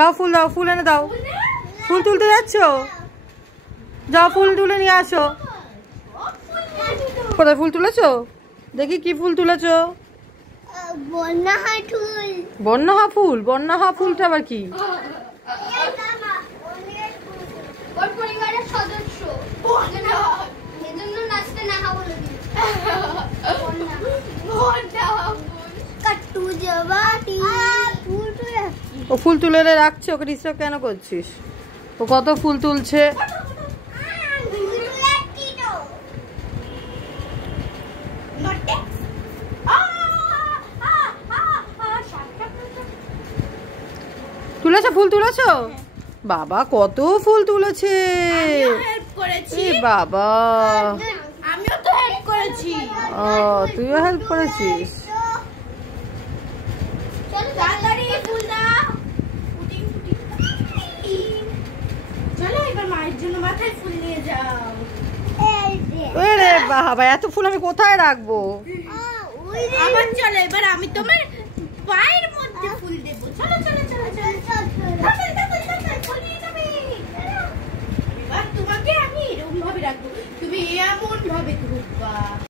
দাও ফুল, দাও ফুল এনে দাও। ফুল তুলতে যাচ্ছ? যাও ফুল তুলে নিয়ে আসো। কোথায় ফুল তুলেছো? দেখি কি ফুল তুলেছো। বন্যা ফুল। বন্যা ফুলটা আবার কি? ও ফুল তুলে রাখছে, ওকে ডিস্টার্ব কেন করছিস? ও কত ফুল তুলছে। তুলেছো ফুল তুলেছো? বাবা কত ফুল তুলেছে। বাবা আমিও তো হেল্প করেছি। ও তুইও হেল্প করেছিস। তাড়াতাড়ি ফুল দাও। চলো এবার মায়ের জন্য মাথায় ফুল নিয়ে যাও। আরে বাবা এত ফুল আমি কোথায় রাখবো? আবার চলো এবার আমি তোমার পায়ের মধ্যে ফুল দেবো। চলো চলো চলো চলো।